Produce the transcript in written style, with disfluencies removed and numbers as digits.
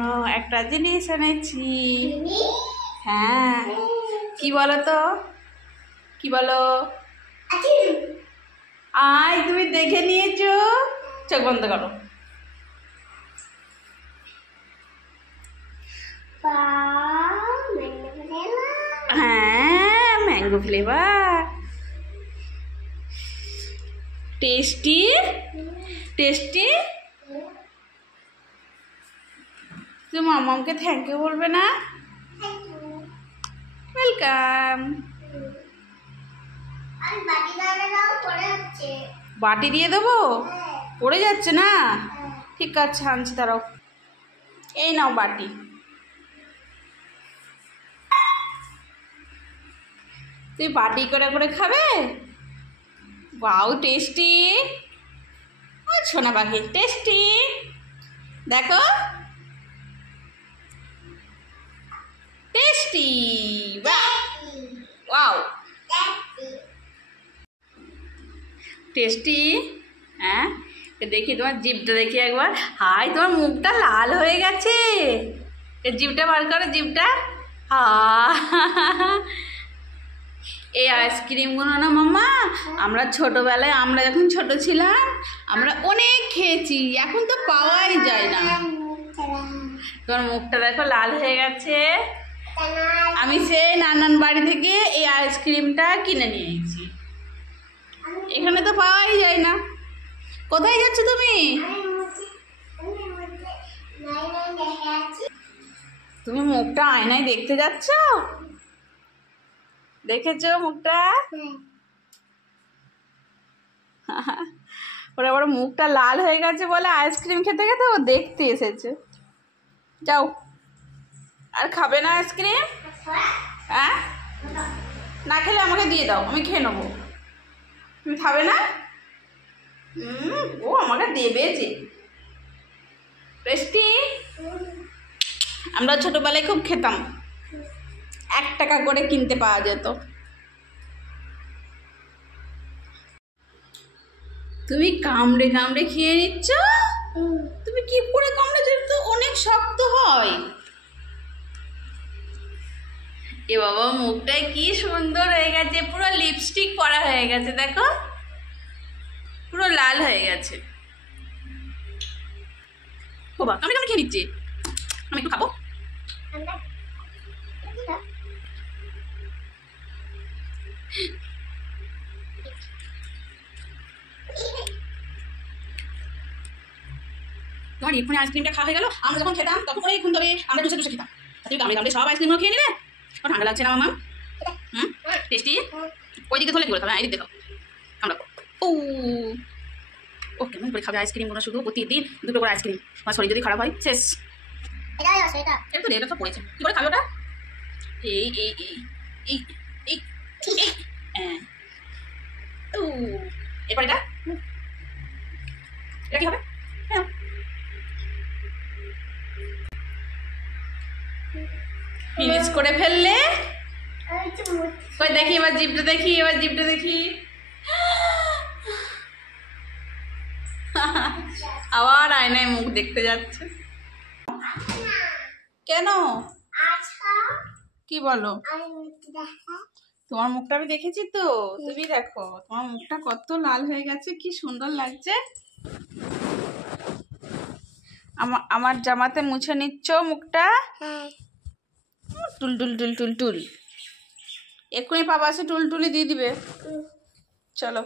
জন্য একটা জিনিস এনেছি। হ্যাঁ, কি বলো তো, কি বলো? আয়, তুমি দেখে নিয়েছো? চোখ বন্ধ করো। হ্যাঁ, ম্যাঙ্গো ফ্লেভার। Tasty tasty. তুমি মামাকে থ্যাংক ইউ বলবে না? ওয়েলকাম। বাটি দিয়ে দেবো? পড়ে যাচ্ছে না? ঠিক আছে, আনছি, দাঁড়াও। এই নাও বাটি। তুই বাটি করে করে খাবে? Wow, tasty. সোনা পাখি, টেস্টি। দেখো, টেস্টি। Wow, tasty. হ্যাঁ, দেখি তোমার জিভটা দেখি একবার। হাই, তোমার মুখটা লাল হয়ে গেছে। জিভটা বার করো, জিভটা। হা, এই আইসক্রিমগুলো না মাম্মা, আমরা ছোটবেলায়, আমরা যখন ছোট ছিলাম, আমরা অনেক খেয়েছি। এখন তো পাওয়াই যায় না। তোমার মুখটা দেখো লাল হয়ে গেছে। আমি সেই নানান বাড়ি থেকে এই আইসক্রিমটা কিনে নিয়ে এসেছি। এখানে তো পাওয়াই যায় না। কোথায় যাচ্ছ তুমি? তুমি মুখটা আয়নায় দেখতে যাচ্ছ? দেখেছো মুখটা? ওরা আবার মুখটা লাল হয়ে গেছে বলে আইসক্রিম খেতে খেতে ও দেখতে এসেছে। যাও, আর খাবে না আইসক্রিম? হ্যাঁ, না খেলে আমাকে দিয়ে দাও, আমি খেয়ে নেবো। তুমি খাবে না? ও আমাকে দেবে যে। টেস্টি। আমরা ছোটবেলায় খুব খেতাম, 1 টাকা করে কিনতে পাওয়া যেত। তুমি কামড়ে কামড়ে খেয়ে নিচ্ছ? তুমি কি করে কামড়ে? তো অনেক শক্ত হয়। এ বাবা, মুখটায় কি সুন্দর হয়ে গেছে, পুরো লিপস্টিক পরা হয়ে গেছে। দেখো, পুরো লাল হয়ে গেছে। বাবা, কামড়ে কামড়ে খেয়ে নিচ্ছে। আমি একটু খাবো। তোমার এক্ষুনি আইসক্রিমটা খাওয়া হয়ে গেল। আমরা যখন খেতাম তখন অনেকক্ষণ ধরে আমরা চুষে চুষে খেতাম। তুমি কামড়ে কামড়ে সব আইসক্রিমগুলো খেয়ে নিলে। ঠান্ডা লাগছে না মামা? টেস্টি। ওই দিকে ধরলে কি করে খাবে? এই দিকে দেখো, আমরা ও কেমন করে খাবে আইসক্রিমগুলো? শুধু প্রতিদিন 2টো করে আইসক্রিম। আমার শরীর যদি খারাপ হয় শেষ। এটা তো রেট তো পড়েছে, কি করে খাবে ওটা? এই এই এই এই এই হ্যাঁ, এরপর এটা কি হবে? হ্যাঁ, ফিনিশ করে ফেললে। কই দেখি এবার জিভটা দেখি, এবার জিভটা দেখি। আবার আয়নায় মুখ দেখতে যাচ্ছে কেন? কি বলো? তোমার মুখটা আমি দেখেছি তো, তুমি দেখো তোমার মুখটা কত লাল হয়ে গেছে, কি সুন্দর লাগছে। আমার জামাতে মুছে নিচ্ছ মুখটা? টুল টুল টুল টুল টুল। এক্ষুনি পাপা এসে টুলটুলি দিয়ে দিবে। চলো।